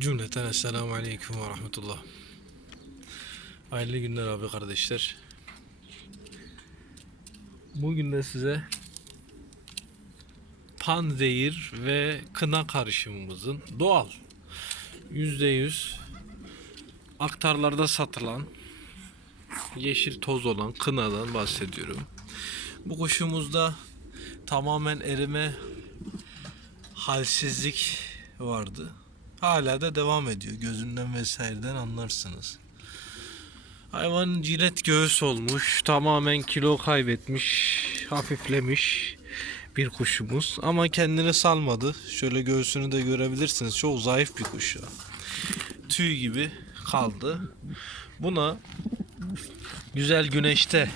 Cümleten Esselamu Aleyküm ve Rahmetullah. Hayırlı günler abi kardeşler. Bugün de size panzehir ve kına karışımımızın doğal %100 aktarlarda satılan yeşil toz olan kınadan bahsediyorum. Bu kuşumuzda tamamen erime halsizlik vardı. Hala da devam ediyor. Gözünden vesaireden anlarsınız. Hayvan cilet göğüs olmuş. Tamamen kilo kaybetmiş. Hafiflemiş bir kuşumuz. Ama kendini salmadı. Şöyle göğsünü de görebilirsiniz. Çok zayıf bir kuş ya. Tüy gibi kaldı. Buna güzel güneşte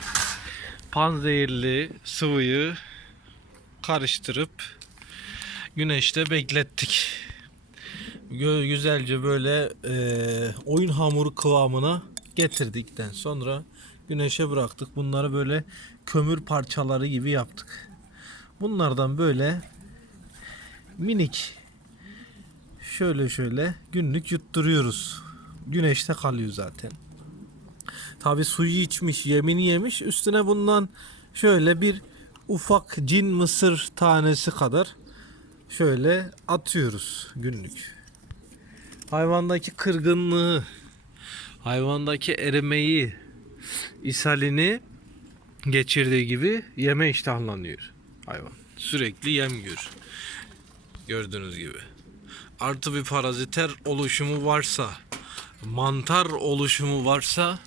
panzehirli sıvıyı karıştırıp güneşte beklettik. Güzelce böyle e, oyun hamuru kıvamına getirdikten sonra güneşe bıraktık. Bunları böyle kömür parçaları gibi yaptık. Bunlardan böyle minik şöyle şöyle günlük yutturuyoruz. Güneşte kalıyor zaten. Tabi suyu içmiş, yemini yemiş. Üstüne bundan şöyle bir ufak cin mısır tanesi kadar şöyle atıyoruz günlük. Hayvandaki kırgınlığı, hayvandaki erimeyi, ishalini geçirdiği gibi yeme iştahlanıyor hayvan. Sürekli yem. Gördüğünüz gibi. Artı bir paraziter oluşumu varsa, mantar oluşumu varsa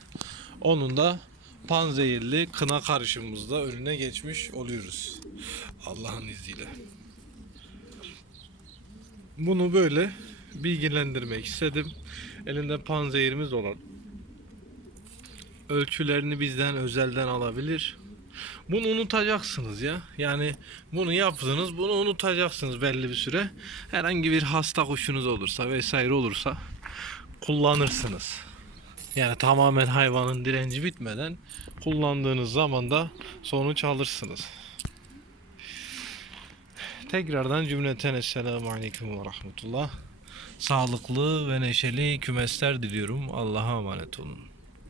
onun da panzehirli kına karışımımızda önüne geçmiş oluyoruz. Allah'ın izniyle. Bunu böyle bilgilendirmek istedim. Elinde panzehirimiz olan ölçülerini bizden özelden alabilir. Bunu unutacaksınız ya. Yani bunu yaptınız, bunu unutacaksınız belli bir süre. Herhangi bir hasta kuşunuz olursa vesaire olursa kullanırsınız. Yani tamamen hayvanın direnci bitmeden kullandığınız zaman da sonuç alırsınız. Tekrardan cümleten Esselamu Aleyküm ve Rahmetullah. Sağlıklı ve neşeli kümesler diliyorum. Allah'a emanet olun.